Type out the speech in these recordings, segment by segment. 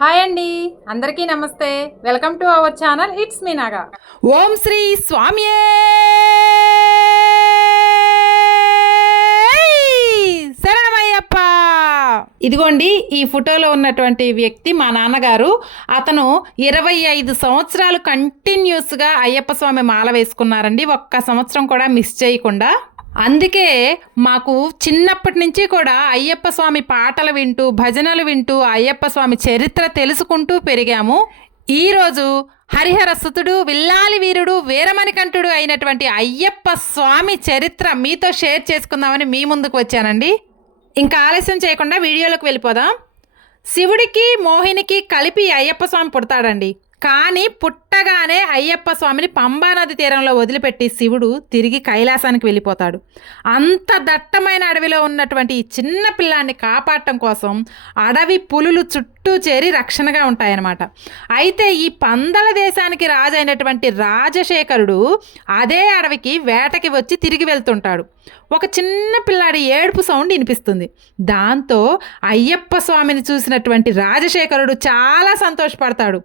Hi అండి. అందరికీ నమస్తే. Welcome to our channel it's me Naga Om Shri Swami శరణమయ్యప్ప! ఇదిగోండి ఈ ఫోటోలో ఉన్నటువంటి వ్యక్తి మా నాన్నగారు. అతను ఇరవై ఐదు సంవత్సరాలు కంటిన్యూస్గా అయ్యప్ప స్వామి మాల వేసుకున్నారండి. ఒక్క సంవత్సరం కూడా మిస్ చేయకుండా. అందుకే మాకు చిన్నప్పటి నుంచి కూడా అయ్యప్ప స్వామి పాటలు వింటూ భజనలు వింటూ అయ్యప్ప స్వామి చరిత్ర తెలుసుకుంటూ పెరిగాము. ఈరోజు హరిహర సుతుడు విల్లాలి వీరుడు వీరమణికంఠుడు అయినటువంటి అయ్యప్ప స్వామి చరిత్ర మీతో షేర్ చేసుకుందామని మీ ముందుకు వచ్చానండి. ఇంకా ఆలస్యం చేయకుండా వీడియోలోకి వెళ్ళిపోదాం. శివుడికి మోహినికి కలిపి అయ్యప్ప స్వామి పుడతాడండి. కానీ పుట్టగానే అయ్యప్ప స్వామిని పంబానది తీరంలో వదిలిపెట్టి శివుడు తిరిగి కైలాసానికి వెళ్ళిపోతాడు. అంత దట్టమైన అడవిలో ఉన్నటువంటి ఈ చిన్న పిల్లాన్ని కాపాడటం కోసం అడవి పులులు చుట్టూ చేరి రక్షణగా ఉంటాయన్నమాట. అయితే ఈ పందల దేశానికి రాజు అయినటువంటి రాజశేఖరుడు అదే అడవికి వేటకి వచ్చి తిరిగి వెళ్తుంటాడు. ఒక చిన్న పిల్లాడి ఏడుపు సౌండ్ వినిపిస్తుంది. దాంతో అయ్యప్ప స్వామిని చూసినటువంటి రాజశేఖరుడు చాలా సంతోషపడతాడు.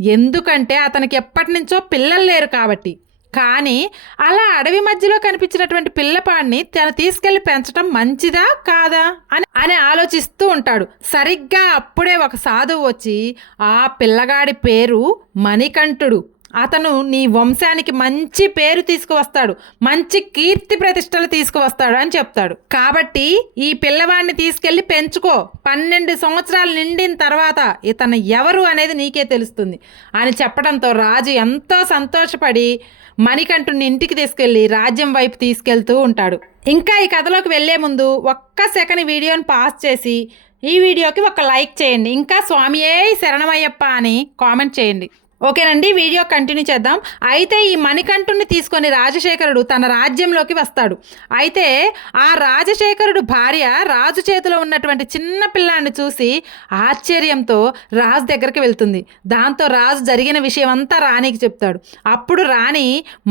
ఎందుకంటే అతనికి ఎప్పటి నుంచో పిల్లలు లేరు కాబట్టి. కానీ అలా అడవి మధ్యలో కనిపించినటువంటి పిల్లపాడిని తను తీసుకెళ్ళి పెంచడం మంచిదా కాదా అని అని ఆలోచిస్తూ ఉంటాడు. సరిగ్గా అప్పుడే ఒక సాధువు వచ్చి ఆ పిల్లగాడి పేరు మణికంఠుడు. అతను నీ వంశానికి మంచి పేరు తీసుకువస్తాడు. మంచి కీర్తి ప్రతిష్టలు తీసుకువస్తాడు అని చెప్తాడు. కాబట్టి ఈ పిల్లవాడిని తీసుకెళ్ళి పెంచుకో. పన్నెండు సంవత్సరాలు నిండిన తర్వాత ఇతను ఎవరు అనేది నీకే తెలుస్తుంది. అని చెప్పడంతో రాజు ఎంతో సంతోషపడి మణికంఠుని ఇంటికి తీసుకెళ్ళి రాజ్యం వైపు తీసుకెళ్తూ ఉంటాడు. ఇంకా ఈ కథలోకి వెళ్ళే ముందు ఒక్క సెకండ్ వీడియోని పాస్ చేసి ఈ వీడియోకి ఒక లైక్ చేయండి. ఇంకా స్వామియే శరణమయ్యప్ప అని కామెంట్ చేయండి. ఓకేనండి వీడియో కంటిన్యూ చేద్దాం. అయితే ఈ మణికంఠుని తీసుకొని రాజశేఖరుడు తన రాజ్యంలోకి వస్తాడు. అయితే ఆ రాజశేఖరుడు భార్య రాజు చేతిలో ఉన్నటువంటి చిన్న పిల్లాన్ని చూసి ఆశ్చర్యంతో రాజు దగ్గరికి వెళ్తుంది. దాంతో రాజు జరిగిన విషయం అంతా రాణికి చెప్తాడు. అప్పుడు రాణి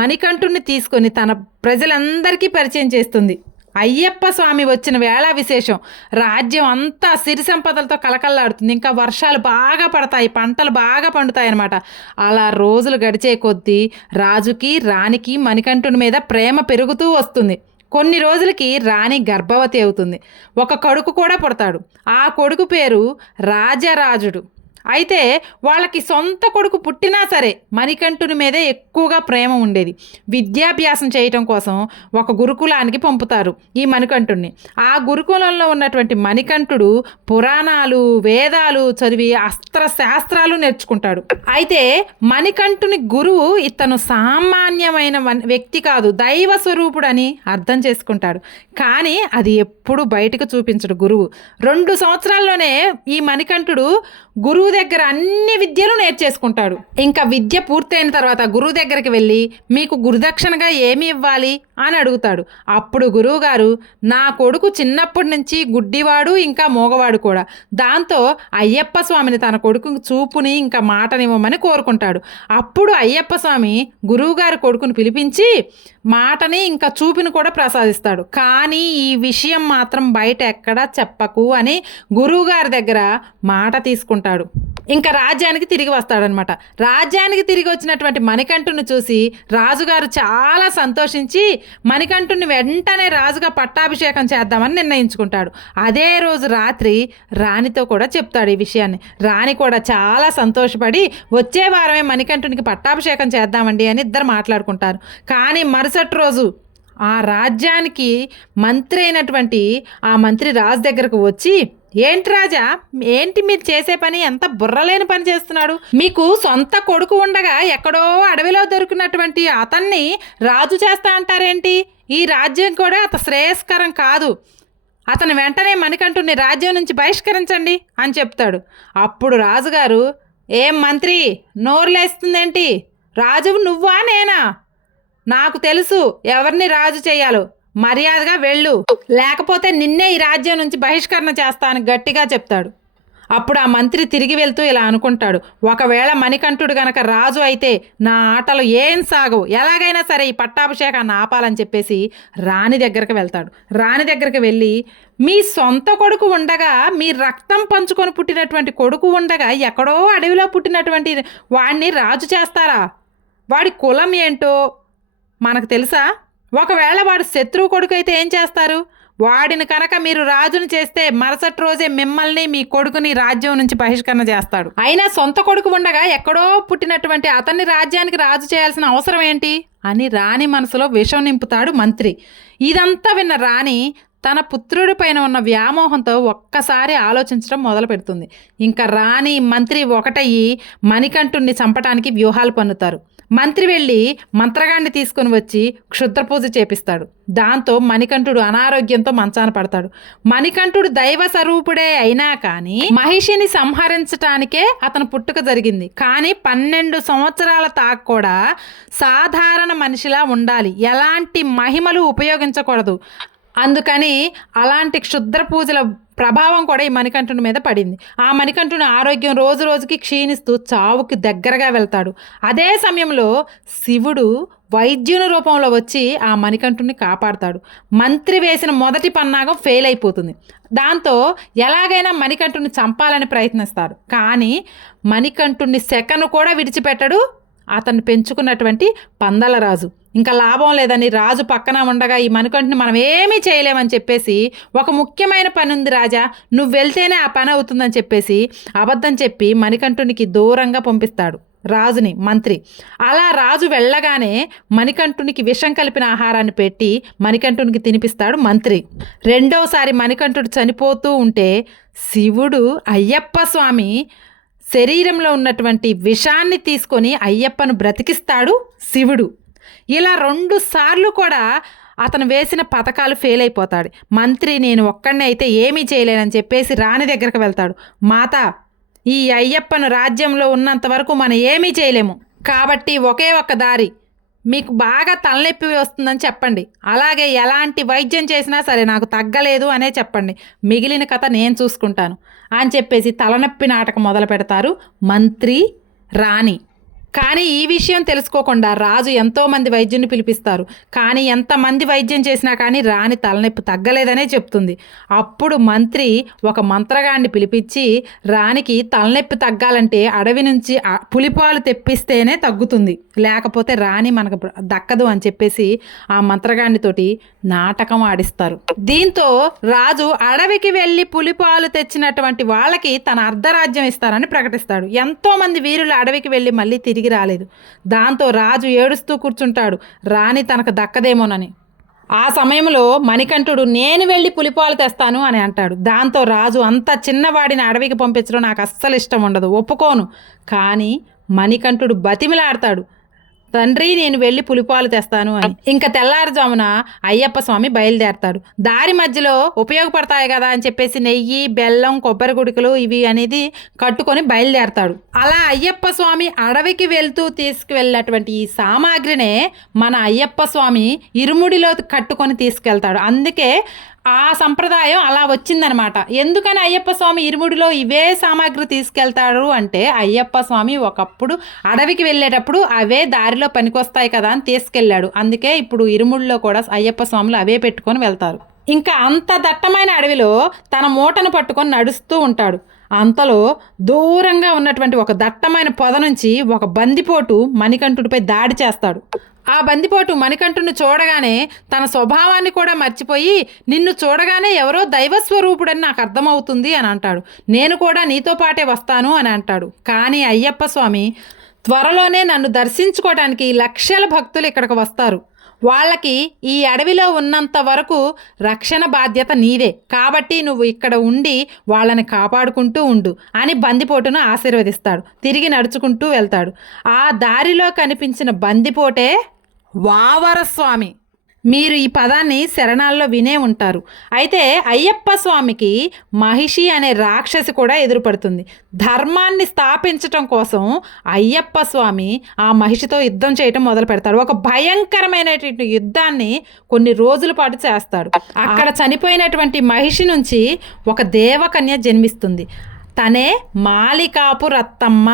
మణికంఠుని తీసుకొని తన ప్రజలందరికీ పరిచయం చేస్తుంది. అయ్యప్ప స్వామి వచ్చిన వేళ విశేషం. రాజ్యం అంతా సిరి సంపదలతో కలకల్లాడుతుంది ఇంకా వర్షాలు బాగా పడతాయి. పంటలు బాగా పండుతాయి అన్నమాట అలా రోజులు గడిచే కొద్దీ రాజుకి రాణికి మణికంఠుని మీద ప్రేమ పెరుగుతూ వస్తుంది. కొన్ని రోజులకి రాణి గర్భవతి అవుతుంది. ఒక కొడుకు కూడా పుడతాడు. ఆ కొడుకు పేరు రాజరాజుడు. అయితే వాళ్ళకి సొంత కొడుకు పుట్టినా సరే మణికంఠుని మీదే ఎక్కువగా ప్రేమ ఉండేది. విద్యాభ్యాసం చేయటం కోసం ఒక గురుకులానికి పంపుతారు ఈ మణికంఠుడిని ఆ గురుకులంలో ఉన్నటువంటి మణికంఠుడు పురాణాలు వేదాలు చదివి అస్త్ర శాస్త్రాలు నేర్చుకుంటాడు. అయితే మణికంఠుని గురువు ఇతను సామాన్యమైన వన్- వ్యక్తి కాదు దైవ స్వరూపుడని అర్థం చేసుకుంటాడు. కానీ అది ఎప్పుడు బయటకు చూపించడు గురువు. రెండు సంవత్సరాల్లోనే ఈ మణికంఠుడు గురువు గురువు దగ్గర అన్ని విద్యలు నేర్చేసుకుంటాడు. ఇంకా విద్య పూర్తయిన తర్వాత గురువు దగ్గరికి వెళ్ళి మీకు గురుదక్షిణగా ఏమి ఇవ్వాలి? అని అడుగుతాడు. అప్పుడు గురువుగారు నా కొడుకు చిన్నప్పటి నుంచి గుడ్డివాడు ఇంకా మూగవాడు కూడా. దాంతో అయ్యప్ప స్వామిని తన కొడుకు చూపుని ఇంకా మాటనివ్వమని కోరుకుంటాడు. అప్పుడు అయ్యప్ప స్వామి గురువుగారి కొడుకుని పిలిపించి మాటని ఇంకా చూపుని కూడా ప్రసాదిస్తాడు. కానీ ఈ విషయం మాత్రం బయట ఎక్కడా చెప్పకు అని గురువుగారి దగ్గర మాట తీసుకుంటాడు. ఇంకా రాజ్యానికి తిరిగి వస్తాడనమాట. రాజ్యానికి తిరిగి వచ్చినటువంటి మణికంఠుని చూసి రాజుగారు చాలా సంతోషించి మణికంఠుని వెంటనే రాజుగా పట్టాభిషేకం చేద్దామని నిర్ణయించుకుంటాడు. అదే రోజు రాత్రి రాణితో కూడా చెప్తాడు ఈ విషయాన్ని. రాణి కూడా చాలా సంతోషపడి వచ్చే వారమే మణికంఠునికి పట్టాభిషేకం చేద్దామండి అని ఇద్దరు మాట్లాడుకుంటారు. కానీ మరుసటి రోజు ఆ రాజ్యానికి మంత్రి అయినటువంటి ఆ మంత్రి రాజు దగ్గరకు వచ్చి ఏంటి రాజా? ఏంటి మీరు చేసే పని? ఎంత బుర్రలేని పని చేస్తున్నాడు. మీకు సొంత కొడుకు ఉండగా ఎక్కడో అడవిలో దొరికినటువంటి అతన్ని రాజు చేస్తా అంటారేంటి? ఈ రాజ్యం కూడా అత శ్రేయస్కరం కాదు. అతను వెంటనే మణికంఠుని రాజ్యం నుంచి బహిష్కరించండి అని చెప్తాడు. అప్పుడు రాజుగారు ఏం మంత్రి నోరులేస్తుందేంటి? రాజువు నువ్వా నేనా? నాకు తెలుసు ఎవరిని రాజు చేయాలో. మర్యాదగా వెళ్ళు. లేకపోతే నిన్నే ఈ రాజ్యం నుంచి బహిష్కరణ చేస్తాను గట్టిగా చెప్తాడు. అప్పుడు ఆ మంత్రి తిరిగి వెళ్తూ ఇలా అనుకుంటాడు. ఒకవేళ మణికంఠుడు గనక రాజు అయితే నా ఆటలు ఏం సాగవు. ఎలాగైనా సరే ఈ పట్టాభిషేకాన్ని ఆపాలని చెప్పేసి రాణి దగ్గరకు వెళ్తాడు. రాణి దగ్గరికి వెళ్ళి మీ సొంత కొడుకు ఉండగా మీ రక్తం పంచుకొని పుట్టినటువంటి కొడుకు ఉండగా ఎక్కడో అడవిలో పుట్టినటువంటి వాడిని రాజు చేస్తారా? వాడి కులం ఏంటో మనకు తెలుసా? ఒకవేళ వాడు శత్రువు కొడుకు అయితే ఏం చేస్తారు? వాడిని కనుక మీరు రాజును చేస్తే మరుసటి రోజే మిమ్మల్ని మీ కొడుకుని రాజ్యం నుంచి బహిష్కరణ చేస్తాడు. అయినా సొంత కొడుకు ఉండగా ఎక్కడో పుట్టినటువంటి అతన్ని రాజ్యానికి రాజు చేయాల్సిన అవసరం ఏంటి? అని రాణి మనసులో విషం నింపుతాడు మంత్రి. ఇదంతా విన్న రాణి తన పుత్రుడి పైన ఉన్న వ్యామోహంతో ఒక్కసారి ఆలోచించడం మొదలు పెడుతుంది. ఇంకా రాణి మంత్రి ఒకటయ్యి మణికంఠుణ్ణి చంపటానికి వ్యూహాలు పన్నుతారు. మంత్రి వెళ్ళి మంత్రగాన్ని తీసుకుని వచ్చి క్షుద్రపూజ చేపిస్తాడు. దాంతో మణికంఠుడు అనారోగ్యంతో మంచాన పడతాడు. మణికంఠుడు దైవ స్వరూపుడే అయినా కానీ మహిషిని సంహరించటానికే అతను పుట్టుక జరిగింది. కానీ పన్నెండు సంవత్సరాల తాకు కూడా సాధారణ మనిషిలా ఉండాలి. ఎలాంటి మహిమలు ఉపయోగించకూడదు. అందుకని అలాంటి క్షుద్ర పూజల ప్రభావం కూడా ఈ మణికంఠుని మీద పడింది. ఆ మణికంఠుని ఆరోగ్యం రోజు రోజుకి క్షీణిస్తూ చావుకి దగ్గరగా వెళ్తాడు. అదే సమయంలో శివుడు వైద్యుని రూపంలో వచ్చి ఆ మణికంఠుని కాపాడతాడు. మంత్రి వేసిన మొదటి పన్నాగం ఫెయిల్ అయిపోతుంది. దాంతో ఎలాగైనా మణికంఠుని చంపాలని ప్రయత్నిస్తాడు. కానీ మణికంఠుని సెకను కూడా విడిచిపెట్టడు అతను పెంచుకున్నటువంటి పందలరాజు ఇంకా లాభం లేదని రాజు పక్కన ఉండగా ఈ మణికంఠని మనం ఏమీ చేయలేమని చెప్పేసి ఒక ముఖ్యమైన పని ఉంది రాజా నువ్వు వెళ్తేనే ఆ పని అవుతుందని చెప్పేసి అబద్ధం చెప్పి మణికంఠునికి దూరంగా పంపిస్తాడు రాజుని మంత్రి. అలా రాజు వెళ్ళగానే మణికంఠునికి విషం కలిపిన ఆహారాన్ని పెట్టి మణికంఠునికి తినిపిస్తాడు మంత్రి. రెండోసారి మణికంఠుడు చనిపోతూ ఉంటే శివుడు అయ్యప్ప స్వామి శరీరంలో ఉన్నటువంటి విషాన్ని తీసుకొని అయ్యప్పను బ్రతికిస్తాడు శివుడు. ఇలా రెండు సార్లు కూడా అతను వేసిన పథకాలు ఫెయిల్ అయిపోతాడు. మంత్రి నేను ఒక్కడినే అయితే ఏమీ చేయలేనని చెప్పేసి రాణి దగ్గరకు వెళ్తాడు. మాత ఈ అయ్యప్పను రాజ్యంలో ఉన్నంత వరకు మనం ఏమీ చేయలేము. కాబట్టి ఒకే ఒక్క దారి. మీకు బాగా తలనొప్పి వస్తుందని చెప్పండి. అలాగే ఎలాంటి వైద్యం చేసినా సరే నాకు తగ్గలేదు అనే చెప్పండి. మిగిలిన కథ నేను చూసుకుంటాను. అని చెప్పేసి తలనొప్పి నాటకం మొదలు పెడతారు మంత్రి రాణి. కానీ ఈ విషయం తెలుసుకోకుండా రాజు ఎంతోమంది వైద్యుని పిలిపిస్తారు. కానీ ఎంతమంది వైద్యం చేసినా కానీ రాణి తలనొప్పి తగ్గలేదనే చెప్తుంది. అప్పుడు మంత్రి ఒక మంత్రగాడిని పిలిపించి రాణికి తలనొప్పి తగ్గాలంటే అడవి నుంచి పులిపాలు తెప్పిస్తేనే తగ్గుతుంది. లేకపోతే రాణి మనకు దక్కదు అని చెప్పేసి ఆ మంత్రగాడితోటి నాటకం ఆడిస్తారు. దీంతో రాజు అడవికి వెళ్ళి పులిపాలు తెచ్చినటువంటి వాళ్ళకి తన అర్ధరాజ్యం ఇస్తారని ప్రకటిస్తాడు. ఎంతో మంది వీరులు అడవికి వెళ్ళి మళ్ళీ తిరిగి రాలేదు. దాంతో రాజు ఏడుస్తూ కూర్చుంటాడు. రాణి తనకు దక్కదేమోనని. ఆ సమయంలో మణికంఠుడు నేను వెళ్ళి పులిపాలు తెస్తాను అని అంటాడు. దాంతో రాజు అంత చిన్నవాడిని అడవికి పంపించడం నాకు అస్సలు ఇష్టం ఉండదు. ఒప్పుకోను. కానీ మణికంఠుడు బతిమిలాడతాడు. తండ్రి నేను వెళ్ళి పులిపాలు తెస్తాను అని. ఇంకా తెల్లారుజామున అయ్యప్ప స్వామి బయలుదేరతాడు. దారి మధ్యలో ఉపయోగపడతాయి కదా అని చెప్పేసి నెయ్యి బెల్లం కొబ్బరి గుడికలు ఇవి అనేది కట్టుకొని బయలుదేరతాడు. అలా అయ్యప్ప స్వామి అడవికి వెళ్తూ తీసుకువెళ్ళినటువంటి ఈ సామాగ్రినే మన అయ్యప్ప స్వామి ఇరుముడిలో కట్టుకొని తీసుకెళ్తాడు. అందుకే ఆ సంప్రదాయం అలా వచ్చిందనమాట. ఎందుకని అయ్యప్ప స్వామి ఇరుముడిలో ఇవే సామాగ్రి తీసుకెళ్తాడు అంటే అయ్యప్ప స్వామి ఒకప్పుడు అడవికి వెళ్ళేటప్పుడు అవే దారిలో పనికొస్తాయి కదా అని తీసుకెళ్ళాడు. అందుకే ఇప్పుడు ఇరుముడిలో కూడా అయ్యప్ప స్వాములు అవే పెట్టుకొని వెళ్తారు. ఇంకా అంత దట్టమైన అడవిలో తన మూటను పట్టుకొని నడుస్తూ ఉంటాడు. అంతలో దూరంగా ఉన్నటువంటి ఒక దట్టమైన పొద నుంచి ఒక బందిపోటు మణికంఠుడిపై దాడి చేస్తాడు. ఆ బందిపోటు మణికంఠుని చూడగానే తన స్వభావాన్ని కూడా మర్చిపోయి నిన్ను చూడగానే ఎవరో దైవస్వరూపుడని నాకు అర్థమవుతుంది అని అంటాడు. నేను కూడా నీతో పాటే వస్తాను అని అంటాడు. కానీ అయ్యప్ప స్వామి త్వరలోనే నన్ను దర్శించుకోవడానికి లక్షల భక్తులు ఇక్కడికి వస్తారు. వాళ్ళకి ఈ అడవిలో ఉన్నంత వరకు రక్షణ బాధ్యత నీదే కాబట్టి నువ్వు ఇక్కడ ఉండి వాళ్ళని కాపాడుకుంటూ ఉండు అని బందిపోటును ఆశీర్వదిస్తాడు. తిరిగి నడుచుకుంటూ వెళ్తాడు. ఆ దారిలో కనిపించిన బందిపోటే వావరస్వామి. మీరు ఈ పదాన్ని శరణాల్లో వినే ఉంటారు. అయితే అయ్యప్ప స్వామికి మహిషి అనే రాక్షసి కూడా ఎదురుపడుతుంది. ధర్మాన్ని స్థాపించటం కోసం అయ్యప్ప స్వామి ఆ మహిషితో యుద్ధం చేయటం మొదలు పెడతాడు. ఒక భయంకరమైనటువంటి యుద్ధాన్ని కొన్ని రోజుల పాటు చేస్తాడు. అక్కడ చనిపోయినటువంటి మహిషి నుంచి ఒక దేవకన్య జన్మిస్తుంది. తనే మాలికాపు రత్తమ్మ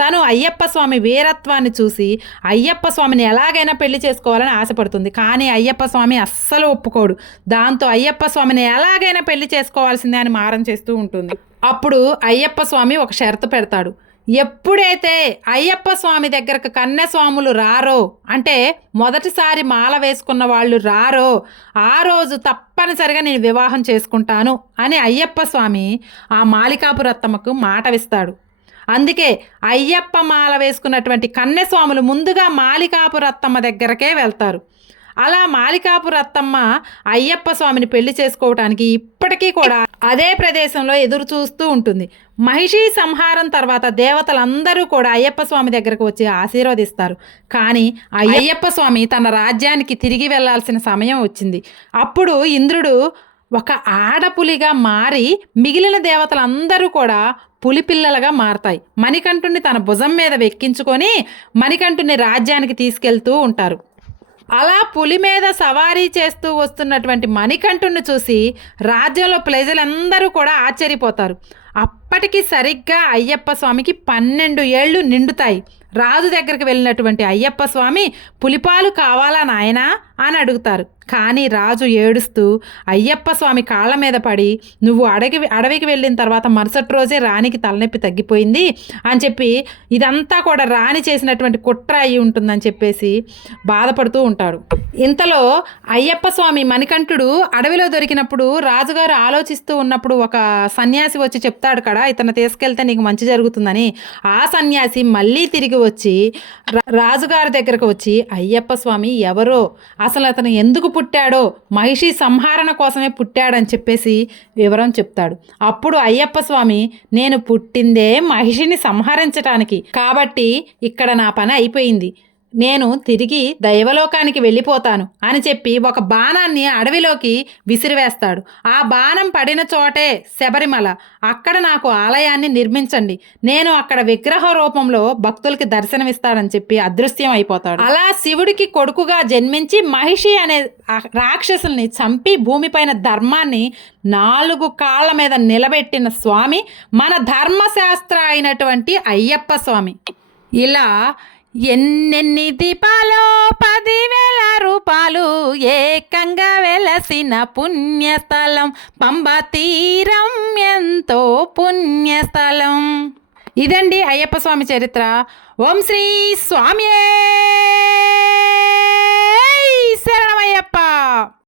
తను అయ్యప్ప స్వామి వీరత్వాన్ని చూసి అయ్యప్ప స్వామిని ఎలాగైనా పెళ్ళి చేసుకోవాలని ఆశపడుతుంది. కానీ అయ్యప్ప స్వామి అస్సలు ఒప్పుకోడు. దాంతో అయ్యప్ప స్వామిని ఎలాగైనా పెళ్ళి చేసుకోవాల్సిందే అని మారం చేస్తూ ఉంటుంది. అప్పుడు అయ్యప్ప స్వామి ఒక షరతు పెడతాడు. ఎప్పుడైతే అయ్యప్ప స్వామి దగ్గరకు కన్యస్వాములు రారో అంటే మొదటిసారి మాల వేసుకున్న వాళ్ళు రారో ఆ రోజు తప్పనిసరిగా నేను వివాహం చేసుకుంటాను అని అయ్యప్ప స్వామి ఆ మాలికాపురత్తమ్మకు మాటవిస్తాడు అందుకే అయ్యప్ప మాల వేసుకున్నటువంటి కన్యస్వాములు ముందుగా మాలికాపురత్తమ్మ దగ్గరకే వెళ్తారు. అలా మాలికాపురత్తమ్మ అయ్యప్ప స్వామిని పెళ్ళి చేసుకోవటానికి ఇప్పటికీ కూడా అదే ప్రదేశంలో ఎదురు చూస్తూ ఉంటుంది. మహిషి సంహారం తర్వాత దేవతలందరూ కూడా అయ్యప్ప స్వామి దగ్గరకు వచ్చి ఆశీర్వదిస్తారు. కానీ అయ్యప్ప స్వామి తన రాజ్యానికి తిరిగి వెళ్ళాల్సిన సమయం వచ్చింది. అప్పుడు ఇంద్రుడు ఒక ఆడపులిగా మారి మిగిలిన దేవతలందరూ కూడా పులిపిల్లలుగా మారతాయి. మణికంఠుని తన భుజం మీద వెక్కించుకొని మణికంఠుని రాజ్యానికి తీసుకెళ్తూ ఉంటారు. అలా పులి మీద సవారీ చేస్తూ వస్తున్నటువంటి మణికంఠుని చూసి రాజ్యంలో ప్రజలందరూ కూడా ఆశ్చర్యపోతారు. అప్పటికి సరిగ్గా అయ్యప్ప స్వామికి పన్నెండు ఏళ్ళు నిండుతాయి. రాజు దగ్గరికి వెళ్ళినటువంటి అయ్యప్ప స్వామి పులిపాలు కావాలా నాయనా? అని అడుగుతారు. కానీ రాజు ఏడుస్తూ అయ్యప్ప స్వామి కాళ్ళ మీద పడి నువ్వు అడవి అడవికి వెళ్ళిన తర్వాత మరుసటి రోజే రాణికి తలనొప్పి తగ్గిపోయింది అని చెప్పి ఇదంతా కూడా రాణి చేసినటువంటి కుట్ర అయి ఉంటుందని చెప్పేసి బాధపడుతూ ఉంటాడు. ఇంతలో అయ్యప్ప స్వామి మణికంఠుడు అడవిలో దొరికినప్పుడు రాజుగారు ఆలోచిస్తూ ఉన్నప్పుడు ఒక సన్యాసి వచ్చి చెప్తాడు కదా ఇతను తీసుకెళ్తే నీకు మంచి జరుగుతుందని. ఆ సన్యాసి మళ్ళీ తిరిగి వచ్చి రా- రాజుగారి దగ్గరకు వచ్చి అయ్యప్ప స్వామి ఎవరో? అసలు అతను ఎందుకు పుట్టాడో మహిషి సంహరణ కోసమే పుట్టాడని చెప్పేసి వివరం చెప్తాడు. అప్పుడు అయ్యప్ప స్వామి నేను పుట్టిందే మహిషిని సంహరించటానికి. కాబట్టి ఇక్కడ నా పని అయిపోయింది. నేను తిరిగి దైవలోకానికి వెళ్ళిపోతాను అని చెప్పి ఒక బాణాన్ని అడవిలోకి విసిరివేస్తాడు. ఆ బాణం పడిన చోటే శబరిమల. అక్కడ నాకు ఆలయాన్ని నిర్మించండి. నేను అక్కడ విగ్రహ రూపంలో భక్తులకి దర్శనమిస్తానని చెప్పి అదృశ్యం అయిపోతాడు. అలా శివుడికి కొడుకుగా జన్మించి మహిషి అనే రాక్షసుల్ని చంపి భూమిపైన ధర్మాన్ని నాలుగు కాళ్ళ మీద నిలబెట్టిన స్వామి మన ధర్మశాస్త్ర అయినటువంటి అయ్యప్ప స్వామి. ఇలా ఎన్నెన్ని దీపాలో పదివేల రూపాలు ఏకంగా వెలసిన పుణ్యస్థలం. పంబ తీరం ఎంతో పుణ్యస్థలం. ఇదండి అయ్యప్ప స్వామి చరిత్ర. ఓం శ్రీ స్వామి శరణమయ్యప్ప!